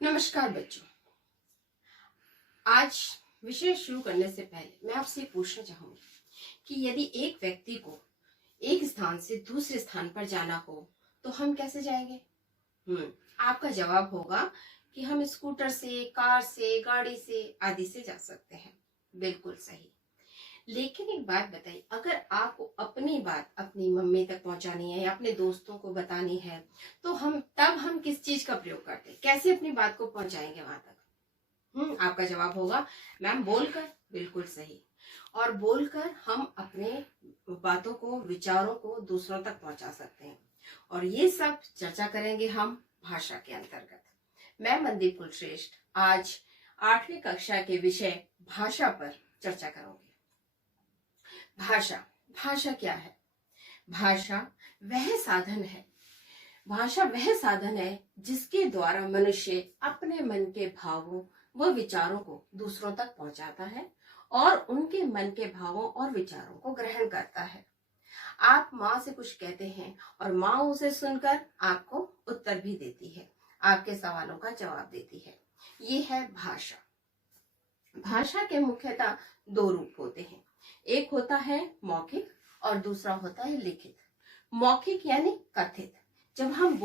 नमस्कार बच्चों। आज विषय शुरू करने से पहले मैं आपसे पूछना चाहूंगी कि यदि एक व्यक्ति को एक स्थान से दूसरे स्थान पर जाना हो तो हम कैसे जाएंगे? आपका जवाब होगा कि हम स्कूटर से, कार से, गाड़ी से आदि से जा सकते हैं। बिल्कुल सही। लेकिन एक बात बताइए, अगर आपको अपनी बात अपनी मम्मी तक पहुंचानी है या अपने दोस्तों को बतानी है तो हम किस चीज का प्रयोग करते हैं? कैसे अपनी बात को पहुंचाएंगे वहां तक? आपका जवाब होगा मैम बोलकर। बिल्कुल सही। और बोलकर हम अपने बातों को, विचारों को दूसरों तक पहुंचा सकते हैं। और ये सब चर्चा करेंगे हम भाषा के अंतर्गत। मैं मनदीप कुलश्रेष्ठ आज 8वीं कक्षा के विषय भाषा पर चर्चा करूंगी। भाषा भाषा क्या है? भाषा वह साधन है जिसके द्वारा मनुष्य अपने मन के भावों व विचारों को दूसरों तक पहुंचाता है और उनके मन के भावों और विचारों को ग्रहण करता है। आप माँ से कुछ कहते हैं और माँ उसे सुनकर आपको उत्तर भी देती है, आपके सवालों का जवाब देती है। ये है भाषा। भाषा के मुख्यतः 2 रूप होते हैं। एक होता है मौखिक और दूसरा होता है लिखित। मौखिक यानी कथित, जब हम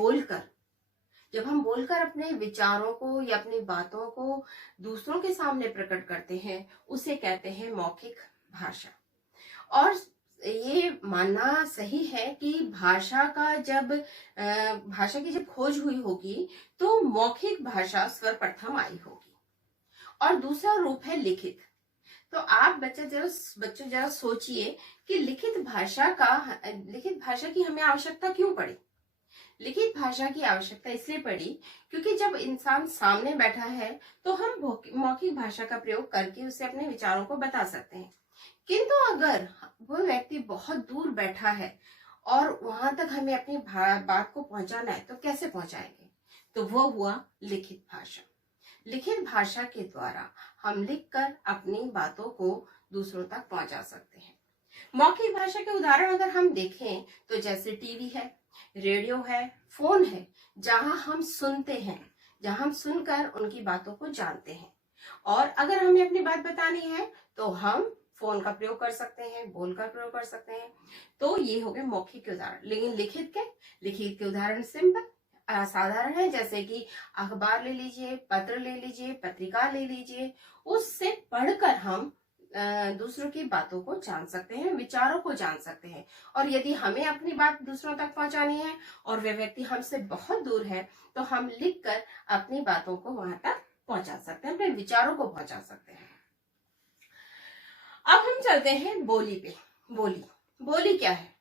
बोलकर अपने विचारों को या अपनी बातों को दूसरों के सामने प्रकट करते हैं, उसे कहते हैं मौखिक भाषा। और ये मानना सही है कि भाषा की जब खोज हुई होगी तो मौखिक भाषा सर्वप्रथम आई होगी। और दूसरा रूप है लिखित। तो आप बच्चों जरा सोचिए कि लिखित भाषा की हमें आवश्यकता क्यों पड़ी? लिखित भाषा की आवश्यकता इसलिए पड़ी क्योंकि जब इंसान सामने बैठा है तो हम मौखिक भाषा का प्रयोग करके उसे अपने विचारों को बता सकते हैं। किंतु अगर वो व्यक्ति बहुत दूर बैठा है और वहां तक हमें अपनी बात को पहुंचाना है तो कैसे पहुंचाएंगे? तो वो हुआ लिखित भाषा। लिखित भाषा के द्वारा हम लिखकर अपनी बातों को दूसरों तक पहुंचा सकते हैं। मौखिक भाषा के उदाहरण अगर हम देखें तो जैसे टीवी है, रेडियो है, फोन है, जहां हम सुनते हैं, जहां हम सुनकर उनकी बातों को जानते हैं। और अगर हमें अपनी बात बतानी है तो हम फोन का प्रयोग कर सकते हैं, बोलकर प्रयोग कर सकते हैं। तो ये हो गए मौखिक के उदाहरण। लेकिन लिखित के उदाहरण सिंपल साधारण है, जैसे कि अखबार ले लीजिए, पत्र ले लीजिए, पत्रिका ले लीजिए। उससे पढ़कर हम दूसरों की बातों को जान सकते हैं, विचारों को जान सकते हैं। और यदि हमें अपनी बात दूसरों तक पहुंचानी है और वह व्यक्ति हमसे बहुत दूर है तो हम लिखकर अपनी बातों को वहां तक पहुंचा सकते हैं, अपने विचारों को पहुंचा सकते हैं। अब हम चलते हैं बोली पे। बोली क्या है?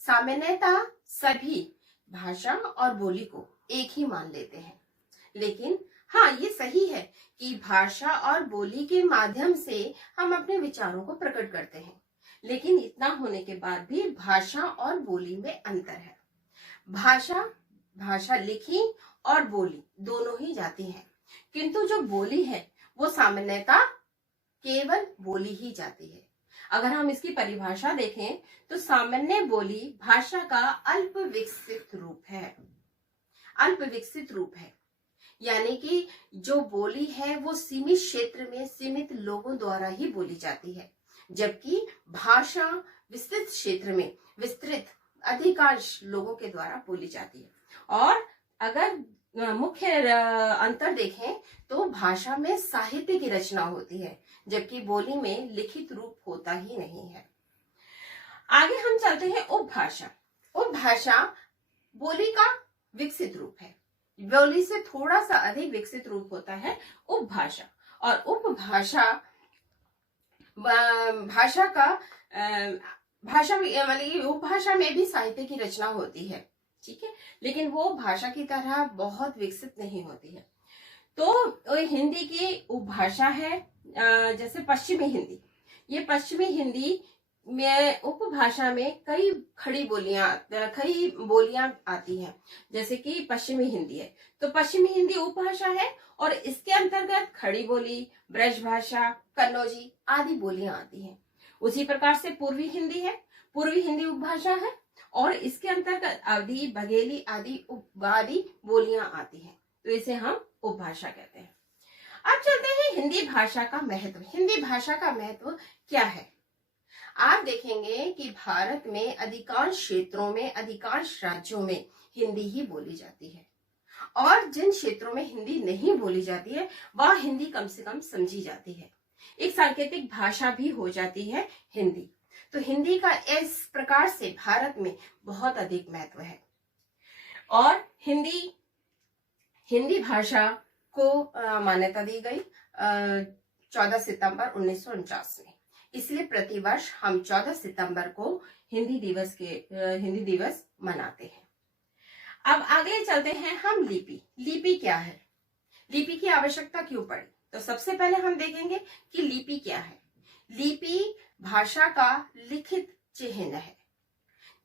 सामान्यतः सभी भाषा और बोली को एक ही मान लेते हैं, लेकिन हाँ, ये सही है कि भाषा और बोली के माध्यम से हम अपने विचारों को प्रकट करते हैं। लेकिन इतना होने के बाद भी भाषा और बोली में अंतर है। भाषा लिखी और बोली दोनों ही जाती है, किंतु जो बोली है वो सामान्यतः केवल बोली ही जाती है। अगर हम इसकी परिभाषा देखें तो सामान्य बोली भाषा का अल्प विकसित रूप है। यानी कि जो बोली है वो सीमित क्षेत्र में सीमित लोगों द्वारा ही बोली जाती है, जबकि भाषा विस्तृत क्षेत्र में विस्तृत अधिकांश लोगों के द्वारा बोली जाती है। और अगर मुख्य अंतर देखें तो भाषा में साहित्य की रचना होती है, जबकि बोली में लिखित रूप होता ही नहीं है। आगे हम चलते हैं उपभाषा बोली का विकसित रूप है। बोली से थोड़ा सा अधिक विकसित रूप होता है उपभाषा। और उपभाषा उपभाषा में भी साहित्य की रचना होती है, ठीक है, लेकिन वो भाषा की तरह बहुत विकसित नहीं होती है। तो हिंदी की उपभाषा है जैसे पश्चिमी हिंदी। ये पश्चिमी हिंदी में उपभाषा में कई बोलियां आती हैं, जैसे कि पश्चिमी हिंदी है तो पश्चिमी हिंदी उपभाषा है और इसके अंतर्गत खड़ी बोली, ब्रज भाषा, कन्नौजी आदि बोलियां आती हैं। उसी प्रकार से पूर्वी हिंदी है, पूर्वी हिंदी उपभाषा है और इसके अंतर्गत अवधी, बघेली आदि बोलियां आती हैं। तो इसे हम उपभाषा कहते हैं। अब चलते हैं हिंदी भाषा का महत्व। हिंदी भाषा का महत्व क्या है? आप देखेंगे कि भारत में अधिकांश क्षेत्रों में, अधिकांश राज्यों में हिंदी ही बोली जाती है, और जिन क्षेत्रों में हिंदी नहीं बोली जाती है वह हिंदी कम से कम समझी जाती है। एक सांकेतिक भाषा भी हो जाती है हिंदी। तो हिंदी का इस प्रकार से भारत में बहुत अधिक महत्व है। और हिंदी भाषा को मान्यता दी गई 14 सितंबर 1949 में। इसलिए प्रतिवर्ष हम 14 सितंबर को हिंदी दिवस मनाते हैं। अब आगे चलते हैं हम लिपि। लिपि क्या है? लिपि की आवश्यकता क्यों पड़ी? तो सबसे पहले हम देखेंगे कि लिपि क्या है। लिपि भाषा का लिखित चिन्ह है।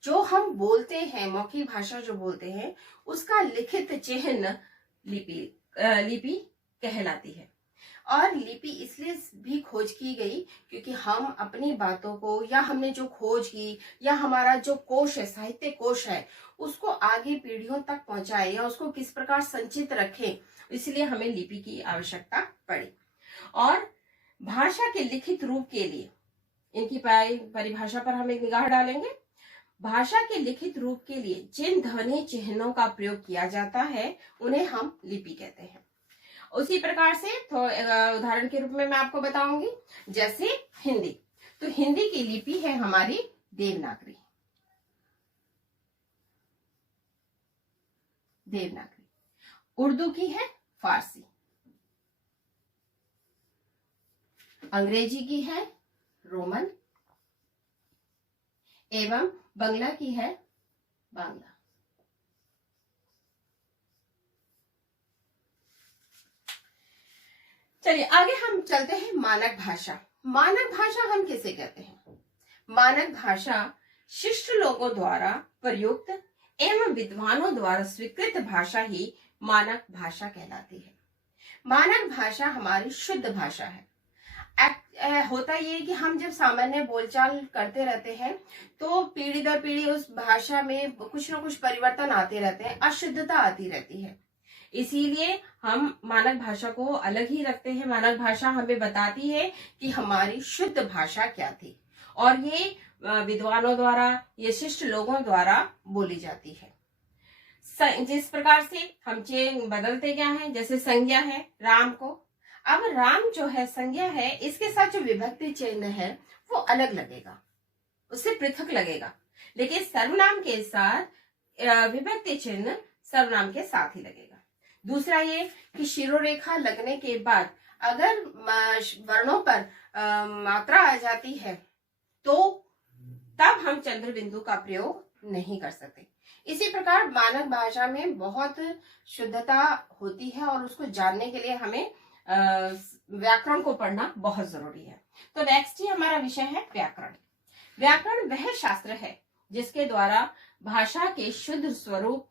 जो हम बोलते हैं, मौखिक भाषा जो बोलते हैं, उसका लिखित चिन्ह लिपि कहलाती है। और लिपि इसलिए भी खोज की गई क्योंकि हम अपनी बातों को, या हमने जो खोज की, या हमारा जो कोश है, साहित्य कोश है, उसको आगे पीढ़ियों तक पहुंचाए या उसको किस प्रकार संचित रखें, इसलिए हमें लिपि की आवश्यकता पड़ी। और भाषा के लिखित रूप के लिए इनकी परिभाषा पर हम एक निगाह डालेंगे। भाषा के लिखित रूप के लिए जिन ध्वनि चिन्हों का प्रयोग किया जाता है उन्हें हम लिपि कहते हैं। उसी प्रकार से तो उदाहरण के रूप में मैं आपको बताऊंगी, जैसे हिंदी। तो हिंदी की लिपि है हमारी देवनागरी। उर्दू की है फारसी। अंग्रेजी की है रोमन। एवं बंगला की है बांग्ला। चलिए आगे हम चलते हैं मानक भाषा। मानक भाषा हम किसे कहते हैं? मानक भाषा शिष्ट लोगों द्वारा प्रयुक्त एवं विद्वानों द्वारा स्वीकृत भाषा ही मानक भाषा कहलाती है। मानक भाषा हमारी शुद्ध भाषा है। होता ये कि हम जब सामान्य बोलचाल करते रहते हैं तो पीढ़ी दर पीढ़ी उस भाषा में कुछ ना कुछ परिवर्तन आते रहते हैं, अशुद्धता आती रहती है। इसीलिए हम मानक भाषा को अलग ही रखते हैं। मानक भाषा हमें बताती है कि हमारी शुद्ध भाषा क्या थी, और ये विद्वानों द्वारा, ये शिष्ट लोगों द्वारा बोली जाती है। जिस प्रकार से हम बदलते क्या है, जैसे संज्ञा है राम को, अब राम जो है संज्ञा है, इसके साथ जो विभक्ति चिन्ह है वो अलग लगेगा, उससे पृथक लगेगा। लेकिन सर्वनाम के साथ विभक्ति चिन्ह सर्वनाम के साथ ही लगेगा। दूसरा ये कि शिरोरेखा लगने के बाद अगर वर्णों पर मात्रा आ जाती है तो तब हम चंद्र बिंदु का प्रयोग नहीं कर सकते। इसी प्रकार मानक भाषा में बहुत शुद्धता होती है और उसको जानने के लिए हमें व्याकरण को पढ़ना बहुत जरूरी है। तो नेक्स्ट ही हमारा विषय है व्याकरण। व्याकरण वह शास्त्र है जिसके द्वारा भाषा के शुद्ध स्वरूप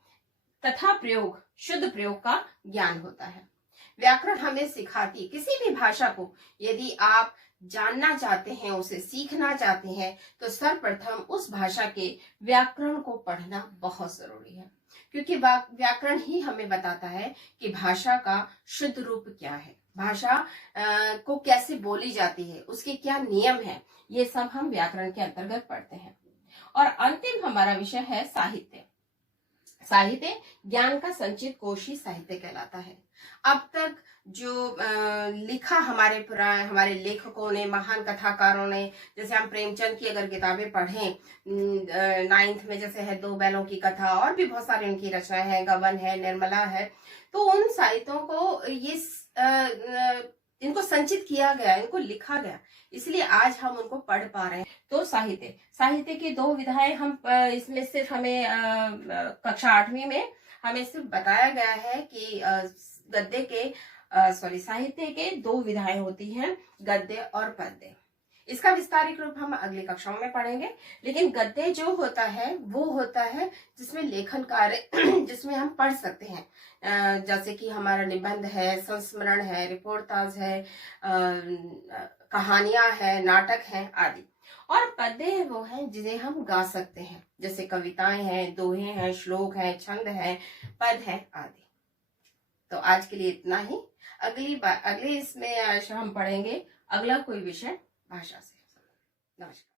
तथा प्रयोग, शुद्ध प्रयोग का ज्ञान होता है। व्याकरण हमें सिखाती, किसी भी भाषा को यदि आप जानना चाहते हैं, उसे सीखना चाहते हैं, तो सर्वप्रथम उस भाषा के व्याकरण को पढ़ना बहुत जरूरी है, क्योंकि व्याकरण ही हमें बताता है कि भाषा का शुद्ध रूप क्या है, भाषा को कैसे बोली जाती है, उसके क्या नियम है, ये सब हम व्याकरण के अंतर्गत पढ़ते हैं। और अंतिम हमारा विषय है साहित्य। साहित्य ज्ञान का संचित कोश ही साहित्य कहलाता है। अब तक जो लिखा हमारे लेखकों ने, महान कथाकारों ने, जैसे हम प्रेमचंद की अगर किताबें पढ़ें, 9th में जैसे है दो बैलों की कथा, और भी बहुत सारी उनकी रचनाएं हैं, गबन है, निर्मला है, तो उन साहित्यों को इनको संचित किया गया, इनको लिखा गया, इसलिए आज हम उनको पढ़ पा रहे हैं। तो साहित्य की दो विधाएं हम इसमें सिर्फ हमें कक्षा 8वीं में हमें सिर्फ बताया गया है कि साहित्य के दो विधाएं होती हैं, गद्य और पद्य। इसका विस्तारित रूप हम अगली कक्षाओं में पढ़ेंगे। लेकिन गद्य जो होता है वो होता है जिसमें लेखन कार्य जिसमें हम पढ़ सकते हैं, जैसे कि हमारा निबंध है, संस्मरण है, रिपोर्टाज है, कहानियां है, नाटक है आदि। और पद्य वो है जिन्हें हम गा सकते हैं, जैसे कविताएं हैं, दोहे हैं, श्लोक है, छंद है, पद है आदि। तो आज के लिए इतना ही। अगली बार अगले इसमें हम पढ़ेंगे अगला कोई विषय भाषा से। नमस्कार।